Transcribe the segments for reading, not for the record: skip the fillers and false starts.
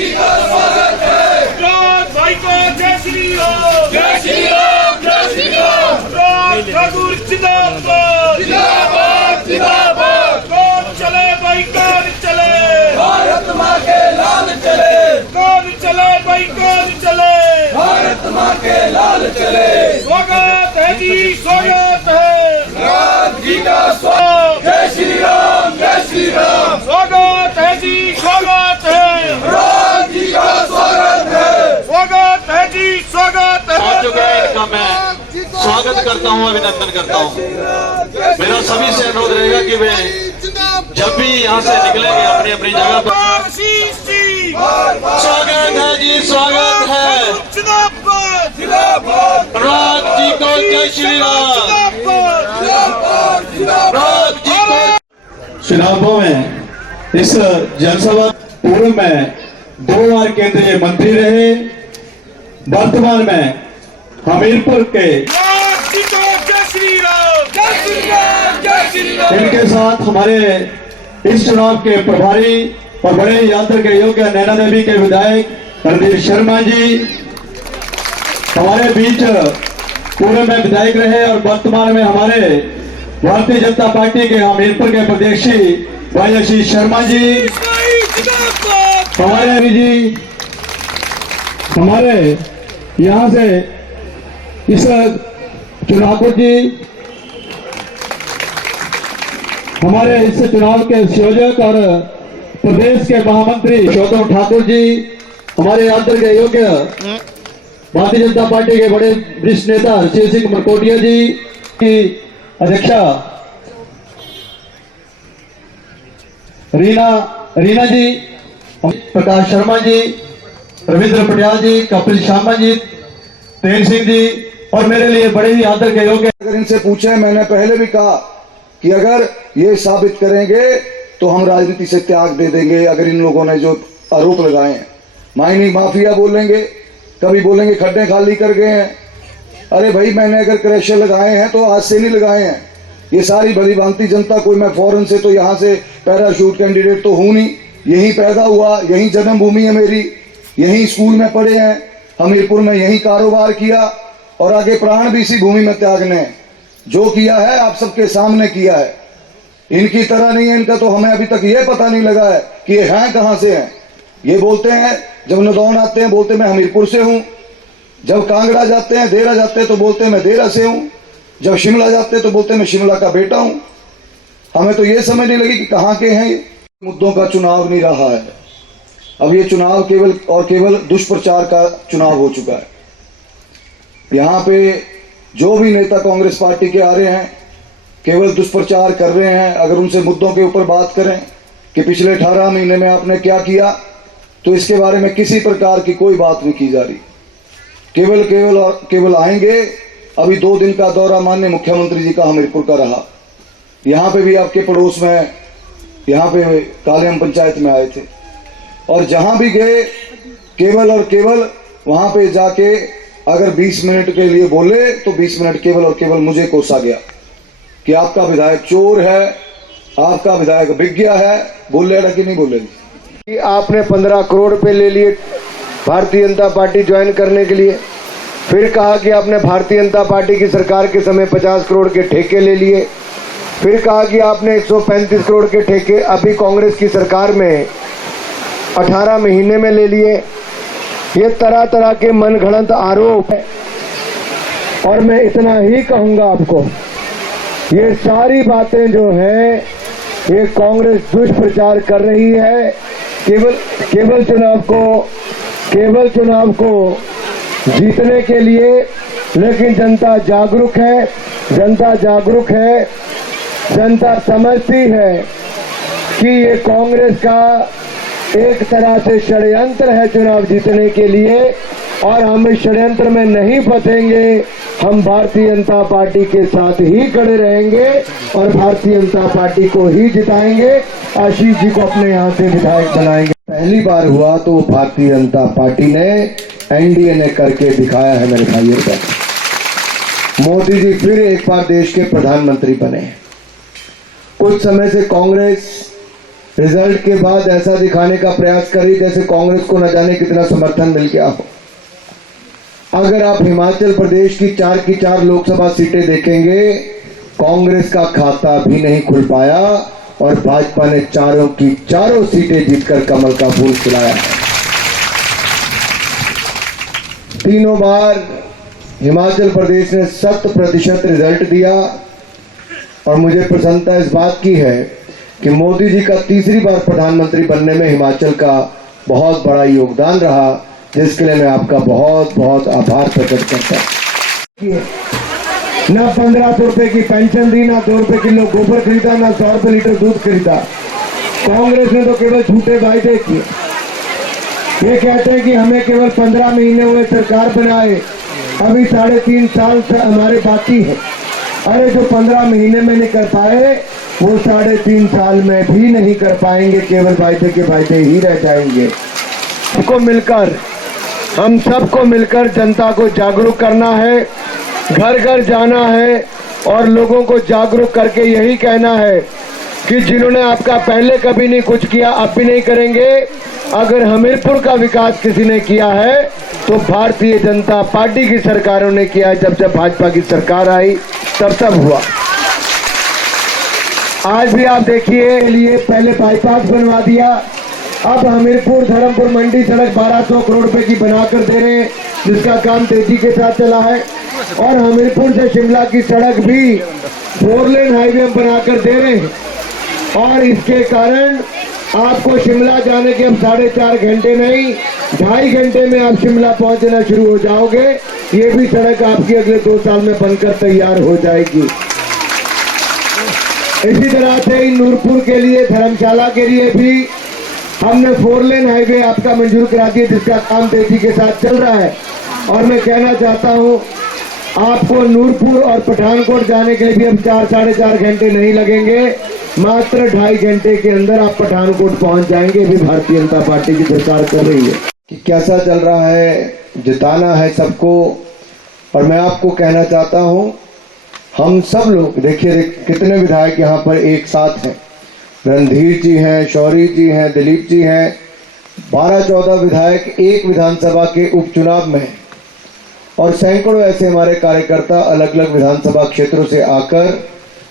जी का स्वागत है। राज भाई को जय श्री राम। जय श्री राम, जय श्री राम। राज ठाकुर जिंदाबाद जिंदाबाद जिंदाबाद। कौन चले भाई कौन चले, भारत माँ के लाल चले, कौन चले भाई कौन चले, भारत माँ के लाल चले। स्वागत है जी स्वागत है। राज जी का स्वागत। जय श्री राम, जय श्री राम। स्वागत है जी स्वागत है। राज जी का स्वागत है। स्वागत है जी स्वागत है। आ चुका है इनका, मैं स्वागत करता हूँ, अभिनंदन करता हूँ। मेरा सभी से अनुरोध रहेगा कि वे जब भी यहाँ से निकलेंगे अपनी अपनी जगह पर आशीष जी स्वागत है जी, स्वागत है। जिंदाबाद जिंदाबाद राज जी को जय श्री राम। जिंदाबाद जिंदाबाद जिंदाबाद। राज जी को चुनावों में इस जनसभा पूर्व में 2 बार केंद्रीय मंत्री रहे। वर्तमान में हमीरपुर के राज जी को जय श्री राम। जय श्री राम, जय श्री राम। इनके साथ हमारे इस चुनाव के प्रभारी और बड़े यात्रा के योग्य नैना देवी के विधायक रणदीप शर्मा जी हमारे बीच पूर्व में विधायक रहे और वर्तमान में हमारे भारतीय जनता पार्टी के हमीरपुर के प्रत्याशी भाई आशीष शर्मा जी, जिंदाबाद हमारे जी हमारे यहाँ से इस चुनाव जी हमारे इस चुनाव के संयोजक और प्रदेश के महामंत्री गौतम ठाकुर जी, हमारे यात्रा के योग्य भारतीय जनता पार्टी के बड़े वरिष्ठ नेता ऋषि सिंह मरकोटिया जी की अध्यक्षा रीना जी, प्रकाश शर्मा जी, रविंद्र पटियाल जी, कपिल शर्मा जी, तेन सिंह जी और मेरे लिए बड़े ही आदर के योग्य। अगर इनसे पूछे, मैंने पहले भी कहा कि अगर ये साबित करेंगे तो हम राजनीति से त्याग दे देंगे। अगर इन लोगों ने जो आरोप लगाए हैं, माइनिंग माफिया बोलेंगे, कभी बोलेंगे खड्डे खाली कर गए हैं। अरे भाई, मैंने अगर क्रैशर लगाए हैं तो आज से नहीं लगाए हैं। ये सारी भली भांति जनता, कोई मैं फॉरेन से तो यहाँ से पैराशूट कैंडिडेट तो हूं नहीं, यहीं पैदा हुआ, यहीं जन्मभूमि है मेरी, यहीं स्कूल में पढ़े हैं, हमीरपुर में यहीं कारोबार किया और आगे प्राण भी इसी भूमि में त्यागने हैं। जो किया है आप सबके सामने किया है। इनकी तरह नहीं है, इनका तो हमें अभी तक ये पता नहीं लगा है कि ये हैं कहां से हैं। ये बोलते हैं, जब नदौन आते हैं बोलते मैं हमीरपुर से हूं, जब कांगड़ा जाते हैं, देरा जाते हैं तो बोलते हैं मैं देरा से हूं, जब शिमला जाते हैं तो बोलते हैं मैं शिमला का बेटा हूं। हमें तो ये समझ नहीं लगी कि कहां के हैं। ये मुद्दों का चुनाव नहीं रहा है, अब ये चुनाव केवल और केवल दुष्प्रचार का चुनाव हो चुका है। यहाँ पे जो भी नेता कांग्रेस पार्टी के आ रहे हैं केवल दुष्प्रचार कर रहे हैं। अगर उनसे मुद्दों के ऊपर बात करें कि पिछले 18 महीने में आपने क्या किया, तो इसके बारे में किसी प्रकार की कोई बात नहीं की जा रही। केवल आएंगे। अभी 2 दिन का दौरा माननीय मुख्यमंत्री जी का हमीरपुर का रहा। यहाँ पे भी आपके पड़ोस में, यहाँ पे कालियम पंचायत में आए थे और जहां भी गए केवल और केवल वहां पे जाके अगर 20 मिनट के लिए बोले तो 20 मिनट केवल और केवल मुझे कोसा गया कि आपका विधायक चोर है, आपका विधायक विज्ञा है। बोलेगा कि नहीं बोलेगी? कि आपने 15 करोड़ रुपए ले लिए भारतीय जनता पार्टी ज्वाइन करने के लिए, फिर कहा कि आपने भारतीय जनता पार्टी की सरकार के समय 50 करोड़ के ठेके ले लिए, फिर कहा कि आपने 135 करोड़ के ठेके अभी कांग्रेस की सरकार में 18 महीने में ले लिए। ये तरह तरह के मनगढ़ंत आरोप है और मैं इतना ही कहूंगा आपको, ये सारी बातें जो है ये कांग्रेस दुष्प्रचार कर रही है। केवल चुनाव को जीतने के लिए। लेकिन जनता जागरूक है, जनता समझती है कि ये कांग्रेस का एक तरह से षड्यंत्र है चुनाव जीतने के लिए और हम इस षड्यंत्र में नहीं फंसेंगे। हम भारतीय जनता पार्टी के साथ ही खड़े रहेंगे और भारतीय जनता पार्टी को ही जिताएंगे। आशीष जी को अपने यहाँ से विधायक बनाएंगे। पहली बार हुआ तो भारतीय जनता पार्टी ने, एनडीए ने करके दिखाया है मेरे भाइयों का। मोदी जी फिर एक बार देश के प्रधानमंत्री बने। कुछ समय से कांग्रेस रिजल्ट के बाद ऐसा दिखाने का प्रयास करी जैसे कांग्रेस को न जाने कितना समर्थन मिल गया हो। अगर आप हिमाचल प्रदेश की 4 लोकसभा सीटें देखेंगे, कांग्रेस का खाता भी नहीं खुल पाया और भाजपा ने 4 की 4 सीटें जीतकर कमल का फूल खिलाया है। 3 बार हिमाचल प्रदेश ने 100% रिजल्ट दिया और मुझे प्रसन्नता इस बात की है कि मोदी जी का तीसरी बार प्रधानमंत्री बनने में हिमाचल का बहुत बड़ा योगदान रहा, जिसके लिए मैं आपका बहुत बहुत आभार प्रकट करता हूँ। ना 1500 रुपए की पेंशन दी, ना 2 रुपए किलो गोबर खरीदा, ना 100 रुपए लीटर दूध खरीदा। कांग्रेस ने तो केवल झूठे वायदे किए। ये कहते हैं कि हमें केवल 15 महीने हुए सरकार बनाए, अभी 3.5 साल से हमारे बाकी है। अरे जो 15 महीने में नहीं कर पाए वो 3.5 साल में भी नहीं कर पाएंगे, केवल वायदे के वायदे ही रह जाएंगे। हम सबको मिलकर जनता को जागरूक करना है, घर घर जाना है और लोगों को जागरूक करके यही कहना है कि जिन्होंने आपका पहले कभी नहीं कुछ किया अब भी नहीं करेंगे। अगर हमीरपुर का विकास किसी ने किया है तो भारतीय जनता पार्टी की सरकारों ने किया है। जब भाजपा की सरकार आई तब हुआ। आज भी आप देखिए, लिए पहले बाईपास बनवा दिया, अब हमीरपुर धर्मपुर मंडी सड़क 1200 करोड़ रुपए की बनाकर दे रहे हैं, जिसका काम तेजी के साथ चला है। और हमीरपुर से शिमला की सड़क भी 4 लेन हाईवे बनाकर दे रहे हैं और इसके कारण आपको शिमला जाने के अब 4.5 घंटे नहीं 2.5 घंटे में आप शिमला पहुंचना शुरू हो जाओगे। ये भी सड़क आपकी अगले 2 साल में बनकर तैयार हो जाएगी। इसी तरह से ही नूरपुर के लिए, धर्मशाला के लिए भी हमने 4 लेन हाईवे आपका मंजूर करा दिया, जिसका काम तेजी के साथ चल रहा है। और मैं कहना चाहता हूं, आपको नूरपुर और पठानकोट जाने के लिए भी अब 4-4.5 घंटे नहीं लगेंगे, मात्र 2.5 घंटे के अंदर आप पठानकोट पहुंच जाएंगे। भी भारतीय जनता पार्टी की सरकार कर रही है कि कैसा चल रहा है, जिताना है सबको। और मैं आपको कहना चाहता हूं, हम सब लोग देखिए कितने विधायक यहाँ पर एक साथ हैं। रणधीर जी हैं, शौरी जी हैं, दिलीप जी हैं, 12-14 विधायक एक विधानसभा के उपचुनाव में हैं और सैकड़ों ऐसे हमारे कार्यकर्ता अलग अलग विधानसभा क्षेत्रों से आकर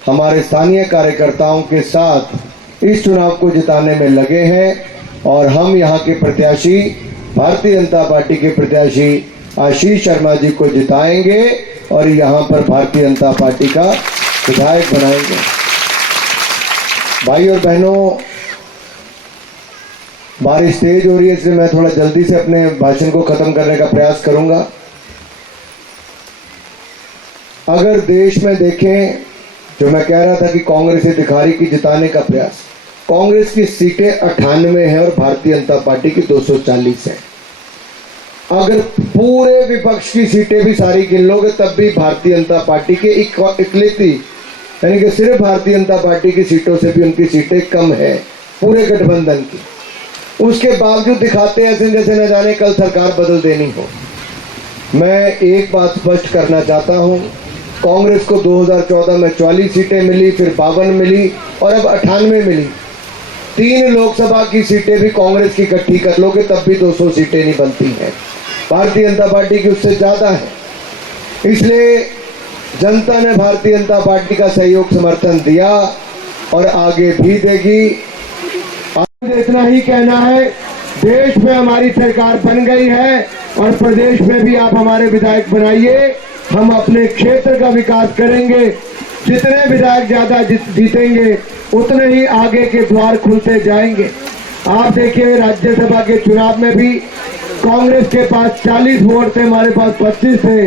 हमारे स्थानीय कार्यकर्ताओं के साथ इस चुनाव को जिताने में लगे हैं। और हम यहाँ के प्रत्याशी, भारतीय जनता पार्टी के प्रत्याशी आशीष शर्मा जी को जिताएंगे और यहाँ पर भारतीय जनता पार्टी का विधायक बनाएंगे। भाई और बहनों, बारिश तेज हो रही है, इसलिए मैं थोड़ा जल्दी से अपने भाषण को खत्म करने का प्रयास करूंगा। अगर देश में देखें, जो मैं कह रहा था कि कांग्रेस से दिखा रही कि जिताने का प्रयास, कांग्रेस की सीटें 98 है और भारतीय जनता पार्टी की 240 है। अगर पूरे विपक्ष की सीटें भी सारी गिन लोगे तब भी भारतीय जनता पार्टी के इकलौती, यानी कि सिर्फ भारतीय जनता पार्टी की सीटों से भी उनकी सीटें कम है पूरे गठबंधन की। उसके बावजूद दिखाते हैं ऐसे जैसे न जाने कल सरकार बदल देनी हो। मैं एक बात स्पष्ट करना चाहता हूं, कांग्रेस को 2014 में 44 सीटें मिली, फिर 52 मिली और अब 98 मिली। 3 लोकसभा की सीटें भी कांग्रेस की इकट्ठी कर लोगे तब भी 200 सीटें नहीं बनती हैं। भारतीय जनता पार्टी की उससे ज्यादा है। इसलिए जनता ने भारतीय जनता पार्टी का सहयोग समर्थन दिया और आगे भी देगी। मुझे इतना ही कहना है, देश में हमारी सरकार बन गई है और प्रदेश में भी आप हमारे विधायक बनाइए। हम अपने क्षेत्र का विकास करेंगे। जितने विधायक ज्यादा जीतेंगे उतने ही आगे के द्वार खुलते जाएंगे। आप देखिए, राज्यसभा के चुनाव में भी कांग्रेस के पास 40 वोट थे, हमारे पास 25 थे,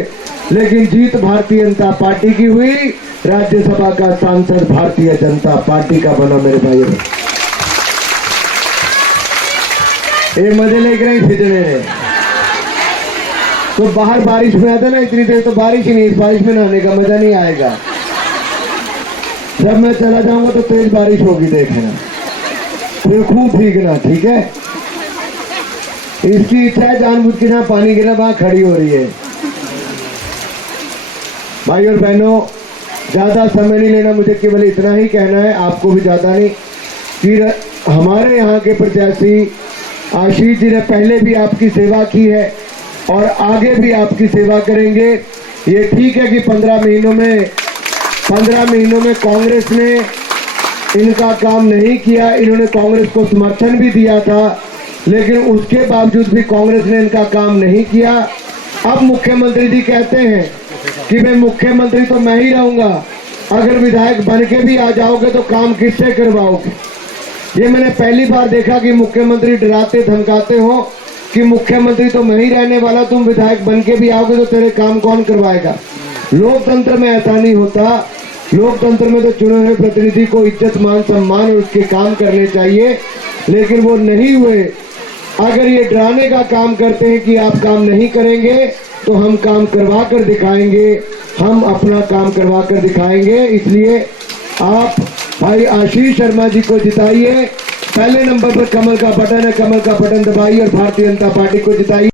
लेकिन जीत भारतीय जनता पार्टी की हुई। राज्यसभा का सांसद भारतीय जनता पार्टी का बना। मेरे भाइयों, ये मजे लेकर नहीं फिजने तो बाहर बारिश में आता ना, इतनी देर तो बारिश ही नहीं, इस बारिश में नहाने का मजा नहीं आएगा। जब मैं चला जाऊंगा तो तेज बारिश होगी, देखना, फिर खूब भीगना, ठीक है। इसकी इच्छा है जानबूझ के जहां पानी गिरा वहां खड़ी हो रही है। भाई और बहनों, ज्यादा समय नहीं लेना, मुझे केवल इतना ही कहना है, आपको भी ज्यादा नहीं, कि हमारे यहाँ के प्रत्याशी आशीष जी ने पहले भी आपकी सेवा की है और आगे भी आपकी सेवा करेंगे। ये ठीक है कि 15 महीनों में कांग्रेस ने इनका काम नहीं किया, इन्होंने कांग्रेस को समर्थन भी दिया था, लेकिन उसके बावजूद भी कांग्रेस ने इनका काम नहीं किया। अब मुख्यमंत्री जी कहते हैं कि मैं मुख्यमंत्री तो मैं ही रहूंगा, अगर विधायक बन के भी आ जाओगे तो काम किससे करवाओगे। ये मैंने पहली बार देखा कि मुख्यमंत्री डराते धमकाते हो कि मुख्यमंत्री तो मैं ही रहने वाला, तुम विधायक बन के भी आओगे तो तेरे काम कौन करवाएगा। लोकतंत्र में ऐसा नहीं होता। लोकतंत्र में तो चुने हुए प्रतिनिधि को इज्जत मान सम्मान और उसके काम करने चाहिए, लेकिन वो नहीं हुए। अगर ये डराने का काम करते हैं कि आप काम नहीं करेंगे तो हम काम करवा कर दिखाएंगे, हम अपना काम करवा कर दिखाएंगे। इसलिए आप भाई आशीष शर्मा जी को जिताइए। पहले नंबर पर कमल का बटन है, कमल का बटन दबाइए और भारतीय जनता पार्टी को जिताइए।